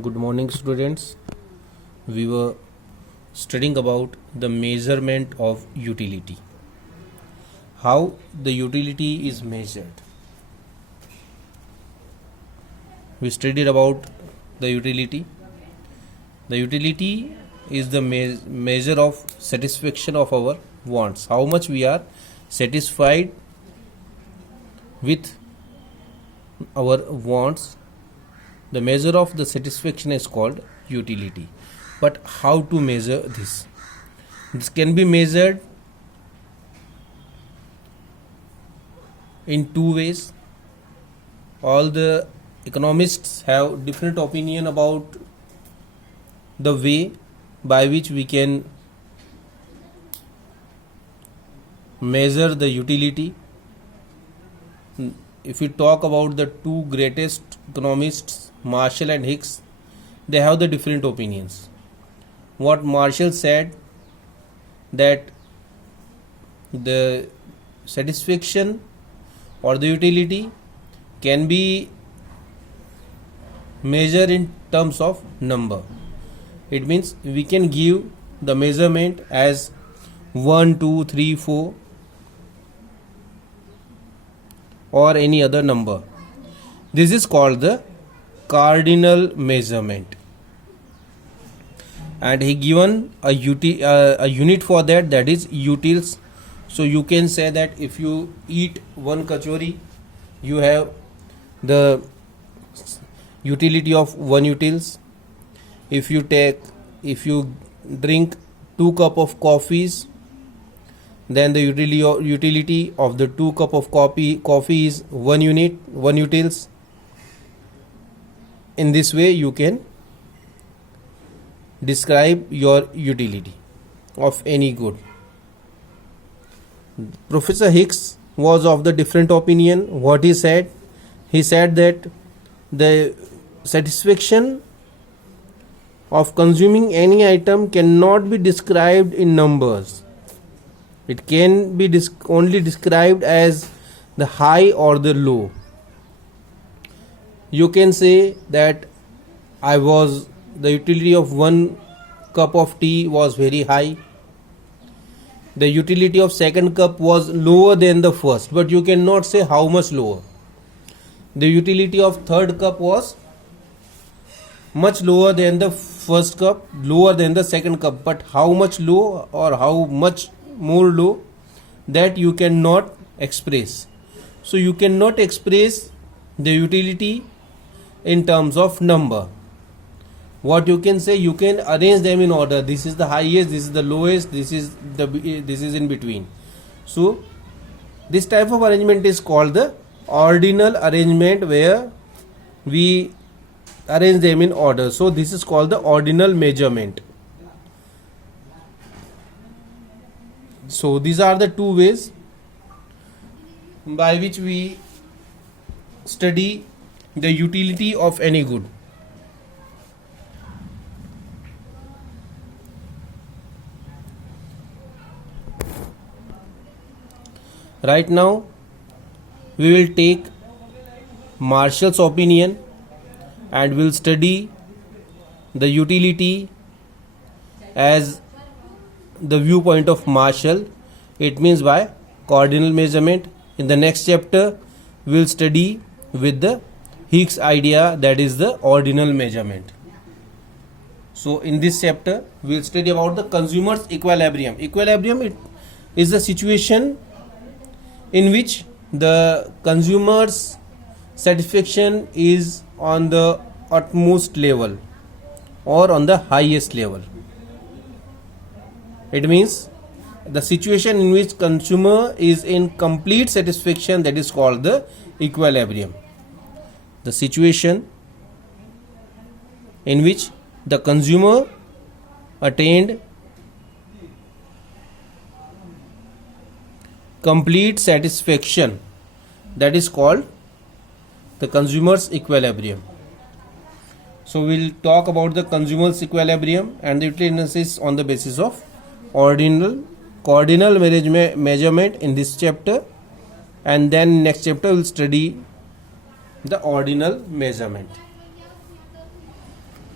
Good morning, students. We were studying about the measurement of utility. How the utility is measured. We studied about the utility. The utility is the measure of satisfaction of our wants. How much we are satisfied with our wants. The measure of the satisfaction is called utility. But how to measure this? This can be measured in two ways. All the economists have different opinion about the way by which we can measure the utility. If we talk about the two greatest economists, Marshall and Hicks, they have the different opinions. What Marshall said, that the satisfaction or the utility can be measured in terms of number. It means we can give the measurement as 1, 2, 3, 4 or any other number. This is called the cardinal measurement, and he given a unit for that, that is utils. So you can say that if you eat one kachori, you have the utility of 1 utils. If you drink 2 cup of coffees, then the utility of the 2 cup of coffee is 1 utils. In this way you can describe your utility of any good. Professor Hicks was of the different opinion. What he said? He said that the satisfaction of consuming any item cannot be described in numbers. It can be only described as the high or the low. You can say that the utility of 1 cup of tea was very high. The utility of second cup was lower than the first, but you cannot say how much lower. The utility of third cup was much lower than the first cup, lower than the second cup, but how much low or how much more low, that you cannot express. So you cannot express the utility in terms of number. What you can say, you can arrange them in order. This is the highest, this is the lowest, this is in between. So this type of arrangement is called the ordinal arrangement, where we arrange them in order. So this is called the ordinal measurement. So these are the two ways by which we study the utility of any good. Right now we will take Marshall's opinion and will study the utility as the viewpoint of Marshall. It means by cardinal measurement. In the next chapter we will study with the Hicks idea, that is the ordinal measurement. So in this chapter we will study about the consumer's equilibrium. Equilibrium is the situation in which the consumer's satisfaction is on the utmost level or on the highest level. It means the situation in which consumer is in complete satisfaction, that is called the equilibrium. The situation in which the consumer attained complete satisfaction, that is called the consumer's equilibrium. So we will talk about the consumer's equilibrium and the utility analysis on the basis of cardinal measurement in this chapter, and then next chapter we will study the ordinal measurement.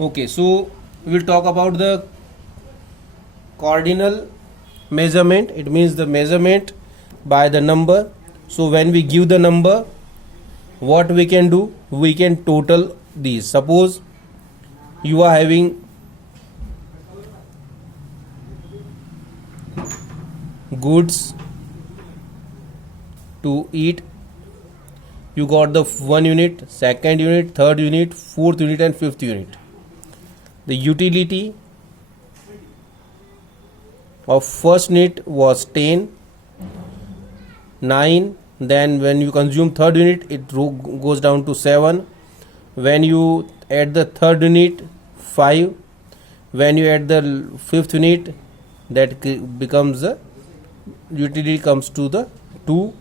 Okay, so we'll talk about the cardinal measurement. It means the measurement by the number. So when we give the number, what we can do, we can total these. Suppose you are having goods to eat, you got the 1 unit, second unit, third unit, fourth unit and fifth unit. The utility of first unit was 10, 9, then when you consume third unit it goes down to 7, when you add the third unit 5, when you add the fifth unit that becomes the utility comes to the 2,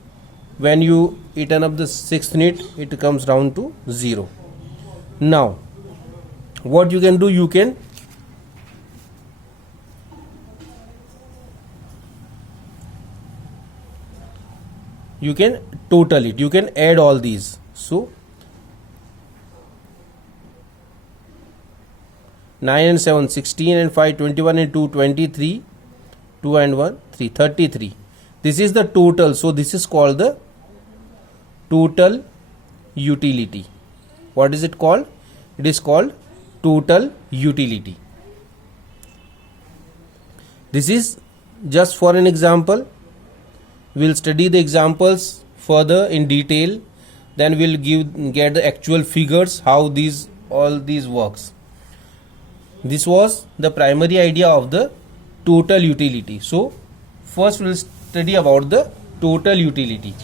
when you eaten up the sixth unit it comes down to 0. Now what you can do, you can total it, you can add all these. So 9 and 7 16 and 5 21 and 2 23, 2 and 1 3 33. This is the total. So this is called the total utility. What is it called? It is called total utility. This is just for an example. We'll study the examples further in detail, then we'll get the actual figures how all these works. This was the primary idea of the total utility. So first we'll study about the total utility.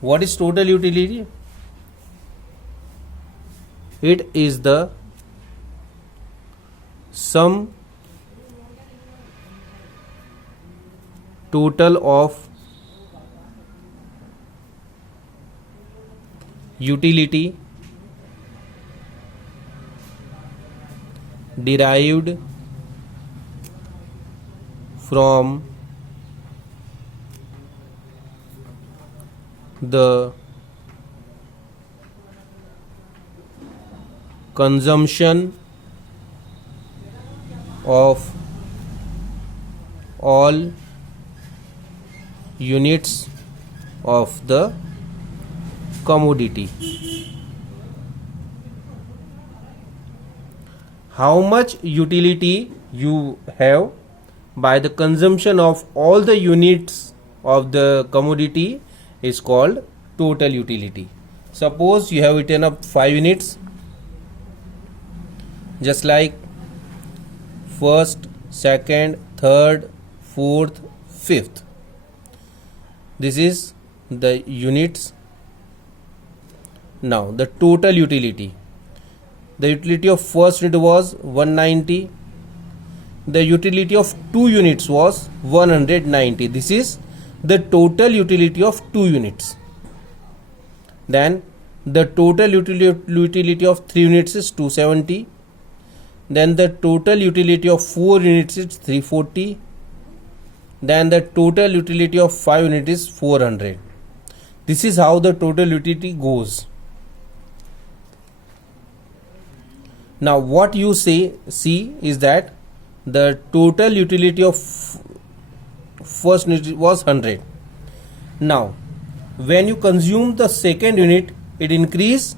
What is total utility? It is the sum total of utility derived from the consumption of all units of the commodity. How much utility you have by the consumption of all the units of the commodity is called total utility. Suppose you have eaten up 5 units, just like first, second, third, fourth, fifth. This is the units. Now the total utility. The utility of first unit was 190. The utility of 2 units was 190. This is the total utility of 2 units. Then the total utility of 3 units is 270. Then the total utility of 4 units is 340. Then the total utility of 5 units is 400. This is how the total utility goes. Now what you see is that the total utility of first unit was 100. Now when you consume the second unit, it increased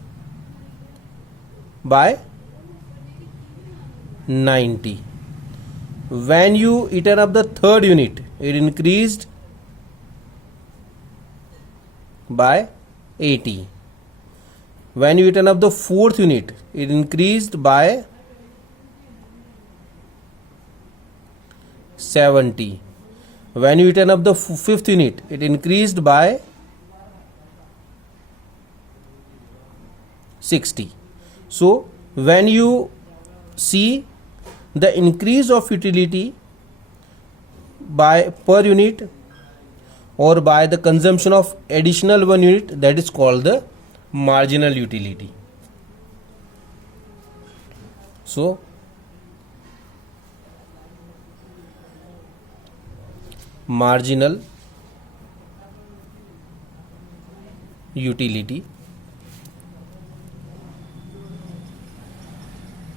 by 90. When you eaten up the third unit, it increased by 80. When you eaten up the fourth unit, it increased by 70. When you eaten up the fifth unit, it increased by 60. So when you see the increase of utility by per unit or by the consumption of additional 1 unit, that is called the marginal utility. So marginal utility,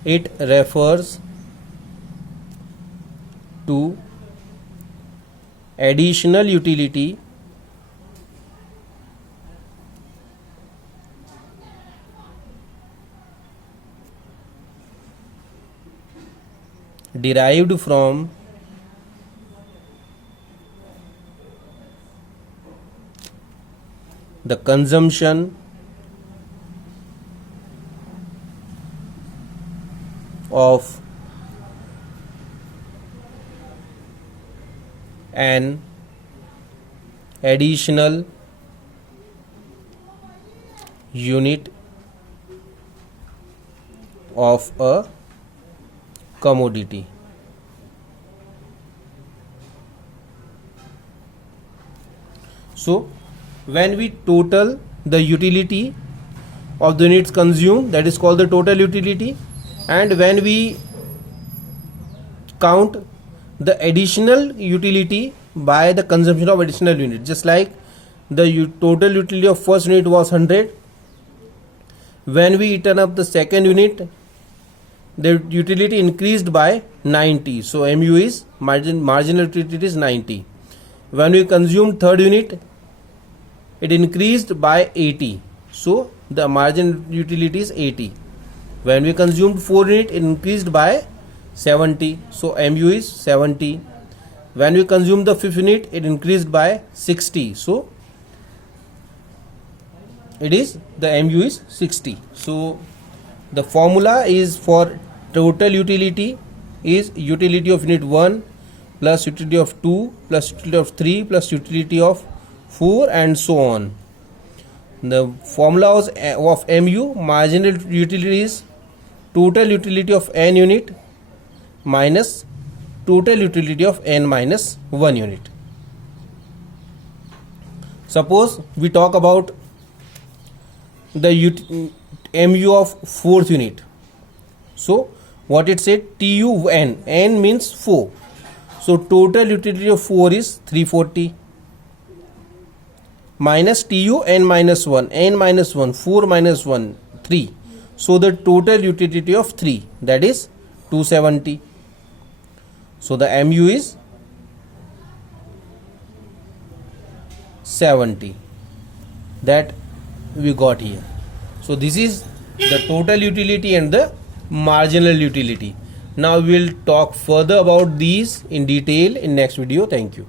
it refers to additional utility derived from the consumption of an additional unit of a commodity. So when we total the utility of the units consumed, that is called the total utility, and when we count the additional utility by the consumption of additional unit, just like the total utility of first unit was 100, when we turn up the second unit, the utility increased by 90, so MU is marginal utility is 90. When we consumed third unit, it increased by 80, so the marginal utility is 80. When we consumed 4 unit, it increased by 70, so MU is 70. When we consumed the 5th unit, it increased by 60, so it is the MU is 60. So the formula is for total utility is utility of unit 1 plus utility of 2 plus utility of 3 plus utility of 4 and so on. The formula of MU, marginal utility, is total utility of n unit minus total utility of n minus 1 unit. Suppose we talk about the MU of 4th unit. So what it said, TUN, n means 4. So total utility of 4 is 340 minus TUN minus 1, n minus 1, 4 minus 1, 3. So the total utility of 3, that is 270. So the MU is 70, that we got here. So this is the total utility and the marginal utility. Now we will talk further about these in detail in next video. Thank you.